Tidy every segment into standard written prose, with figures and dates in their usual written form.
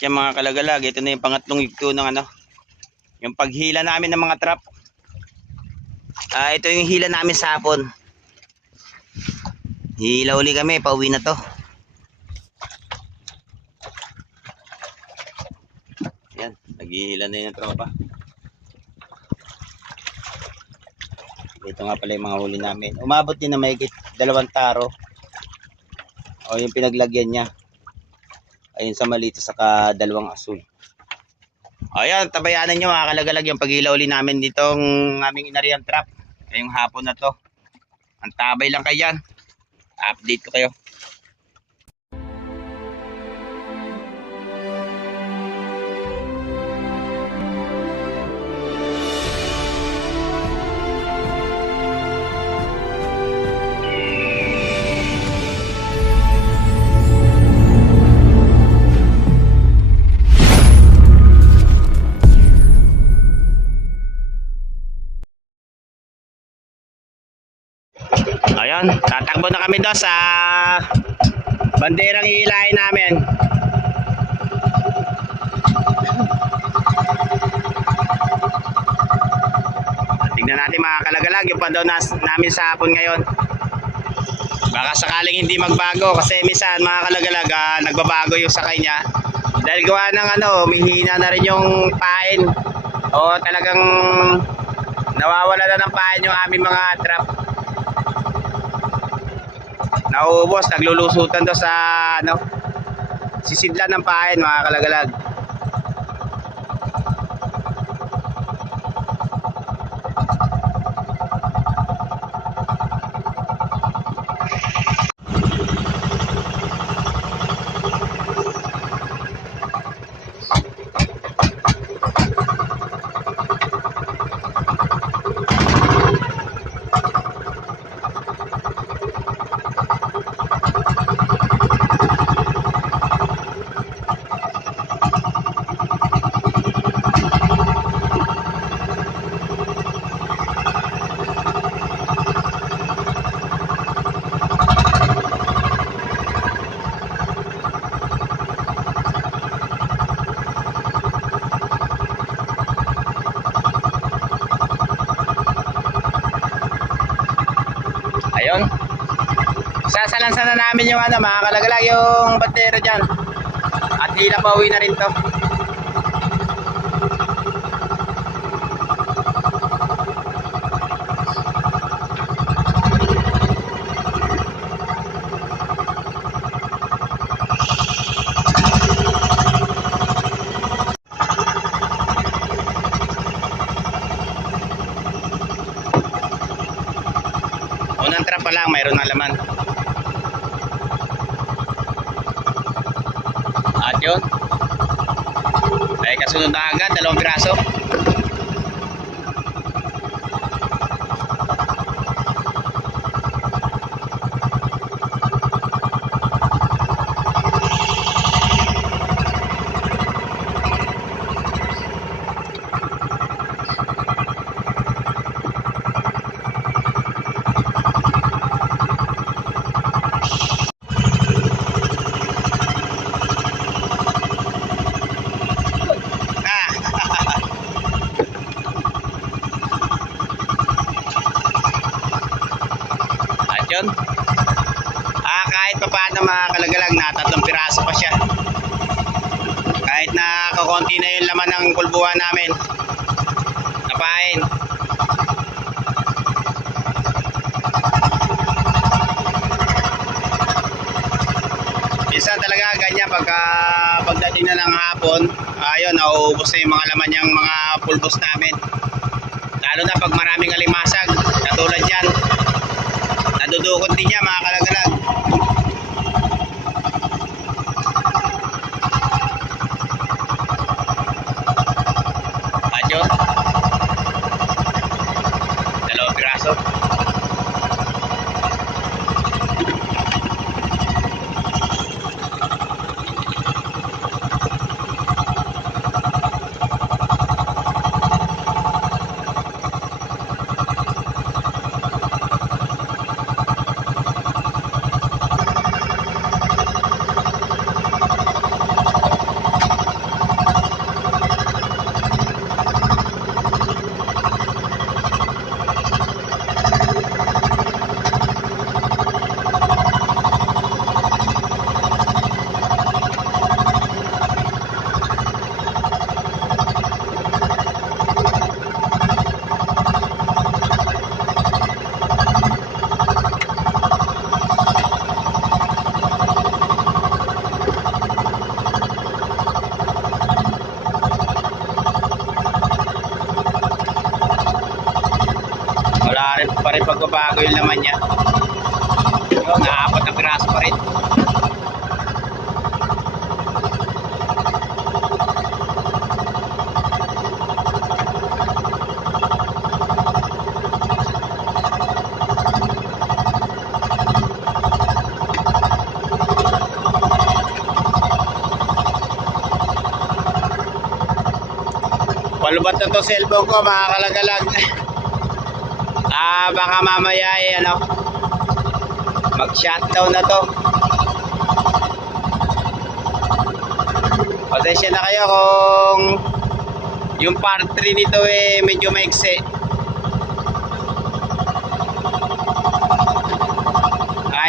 At yan mga kalagalag, ito na yung pangatlong yugto ng ano, yung paghila namin ng mga trap. Ito yung hila namin sa hapon. Hila uli kami, pauwi na to. Yan, naghihila na yung tropa. Ito nga pala yung mga huli namin. Umabot din na mahigit 2 taro. O yung pinaglagyan niya. Ayun sa malito saka 2 asul. Ayan, tabayanan nyo mga kalagalag yung paghila uli namin ditong aming inariang trap. Ngayong hapon na to. Ang tabay lang kayo dyan. Update ko kayo. Ayan, tatakbo na kami doon sa banderang hihilahin namin. Tignan natin mga kalagalag yung pandaw namin sa hapon ngayon. Baka sakaling hindi magbago kasi minsan mga kalagalag nagbabago yung sakay niya. Dahil gawa ng humihina na rin yung pain. O talagang nawawala na ng pain yung aming mga trap. Nauubos, naglulusutan daw sa sisidlan ng pain mga kalagalag. Ayun. Sasalansan na namin yung mga kalagalag yung bandera dyan. At hila pa uwi na rin to. Unang trap pa lang, mayroon na laman. At yun. Ay kasunod na agad, 2 piraso. Yun. Kahit pa paano mga kalagalag na 3 piraso pa siya. Kahit na kakonti na yung laman ng kulbuhan namin. Napain. Minsan talaga ganyan pagdating na ng hapon, ayun, nauubos na yung mga laman yung mga pulbos namin. Lalo na pag maraming alimasag, katulad yan. Nadudukot din niya mga kalagalag. At yun, 2 piraso. pa rin pagbabago yung laman niya. Yun, naapat na piraso pa rin. Palubat na to cellphone ko, mga kalagalag. Baka mamaya mag-shutdown na to. Pasensya na kayo kung yung part 3 nito medyo maiksi.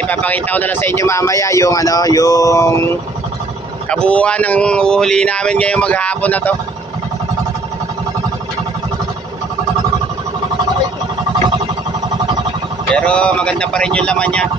Ipapakita ko na lang sa inyo mamaya yung yung kabuuan ng uhuli namin ngayong maghapon na to. Pero maganda pa rin yung laman niya.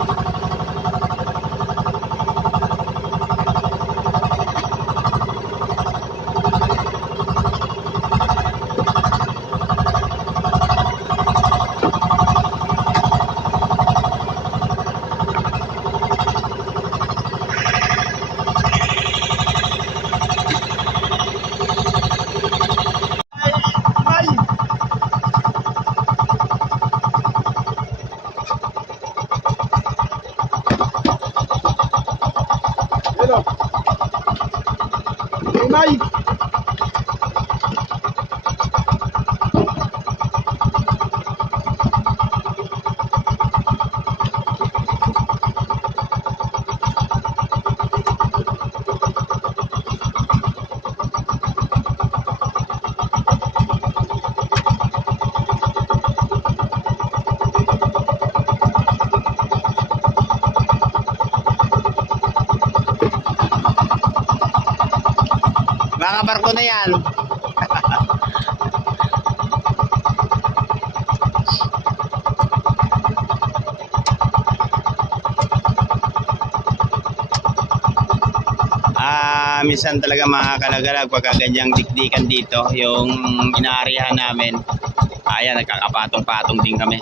May mga barko na yan. Minsan talaga mga kalagalag pagka ganyang dikdikan dito yung inaarihan namin, ayan, nagkakapatong-patong din kami.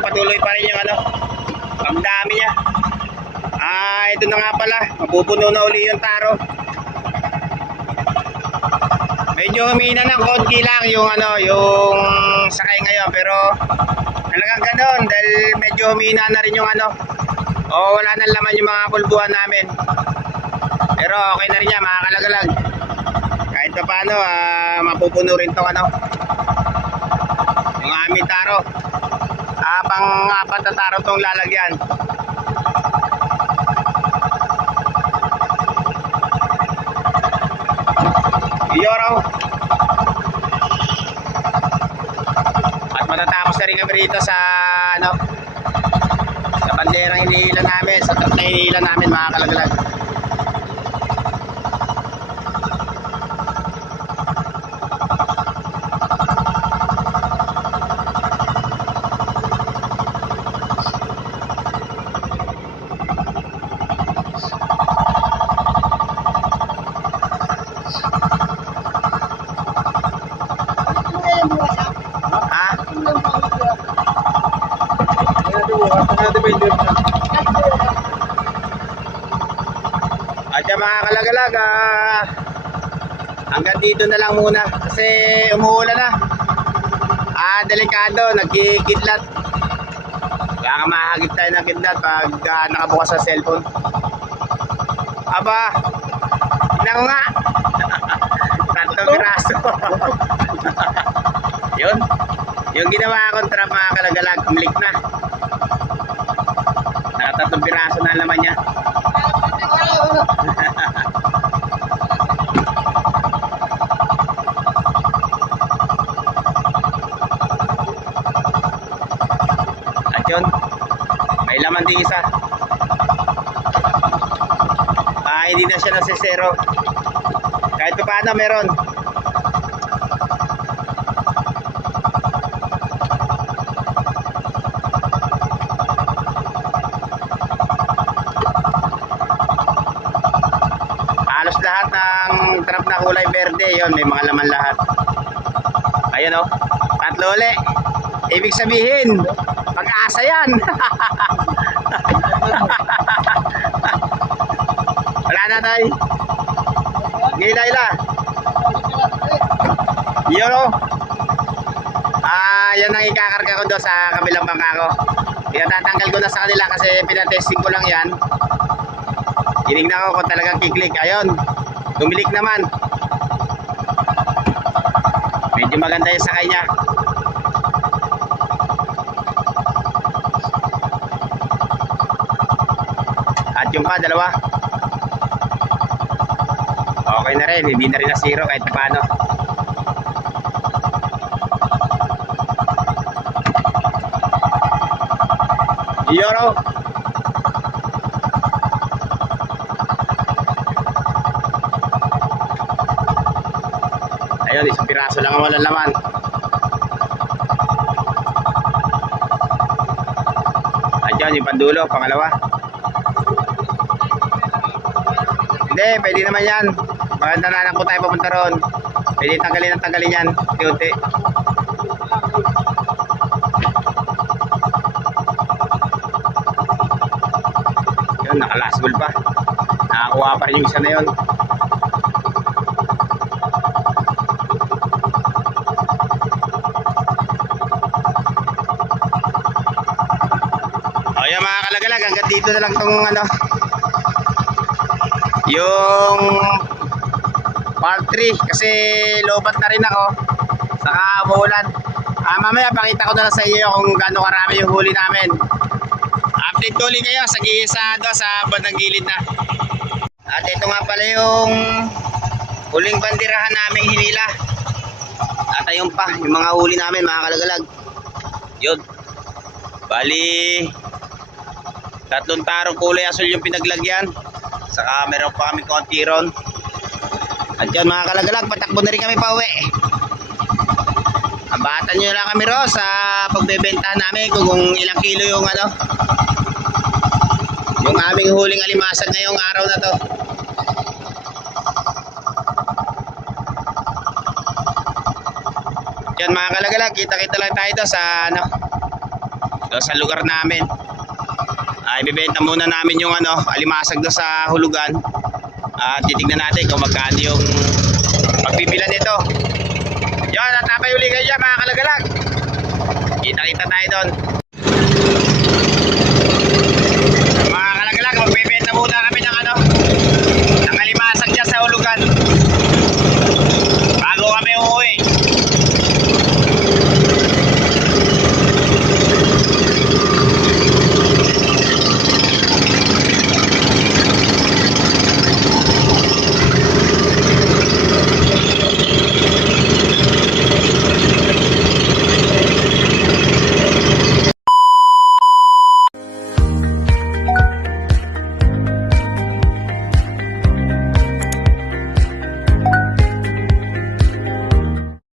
Patuloy pa rin yung pagdami niya. Ito na nga pala, mapupuno na uli yung taro. Medyo humina ng konti lang yung yung sakay ngayon, pero talagang ganoon dahil medyo humina na rin yung wala nang laman yung mga pulbuhan namin. Pero okay na rin yan mga kalagalag. Kahit pa paano mapupuno rin tong yung aming taro. Pang-apat na taro tong lalagyan. Iyoro. At matatapos na rin kami rito sa sa banderang iniilan namin, sa truck na iniilan namin mga kalagalag. kalagalag, hanggang dito na lang muna kasi umuulan na. Delikado, nagkikidlat. Kaya mahagip tayo ng kidlat pag nakabukas sa cellphone. Aba, tignan ko nga. Tatlong piraso. Yun. Yung ginawa akong trap mga kalagalag, kumlik na. Nakatatlong piraso na naman niya. At yun, may laman din isa. Hindi na siya nasisero. Kahit pa paano meron. Halos lahat ng trap na kulay berde, yon may mga laman lahat. Ayun oh, tatlo ulit. Ibig sabihin, pag-asa yan. Wala na tayo. Gila ila. Yun o. Yan ang ikakarga ko doon sa kabilang bangka ko. Tatanggal ko na sa kanila kasi pinatesting ko lang yan. Tinignan ko kung talagang kiklik. Ayun. Tumilik naman. Medyo maganda yung sakay niya. At yung pa, dalawa. Okay na rin, hindi na rin na zero kahit paano. Euro. Ayun, isang piraso lang ang walang laman. Ayun, yung pandulo, pangalawa. Hindi, pwede naman yan. Maganda na lang po tayo papunta ron. Pwede tanggalin yan. Unti-unti. Yun, naka-last pa. Nakakuha pa rin yung isa na yun. O yan mga kalagalag, hanggang dito na lang itong yung part 3 kasi lobat na rin ako saka umuulan. Mamaya pakita ko na lang sa inyo kung gaano karami yung huli namin. Update ko ulit kayo sa bandang gilid na. At ito nga pala yung huling bandirahan naming hinila. At ayun pa yung mga huli namin mga kalagalag. Yun, bali 3 tarong kulay asul yung pinaglagyan. Saka meron pa kami konti ron. At yun mga kalagalag, patakbo na rin kami pa uwi. Abatan nyo lang kami ro sa pagbebenta namin kung ilang kilo yung yung aming huling alimasag ngayong araw na to. Yan mga kalagalag, kita-kita lang tayo to sa sa lugar namin. Ibibenta muna namin yung alimasag doon sa hulugan. At titignan natin kung magkano yung pagbibilan nito. Yan, at napay uli kayo dyan mga kalagalag. Kita-kita tayo doon.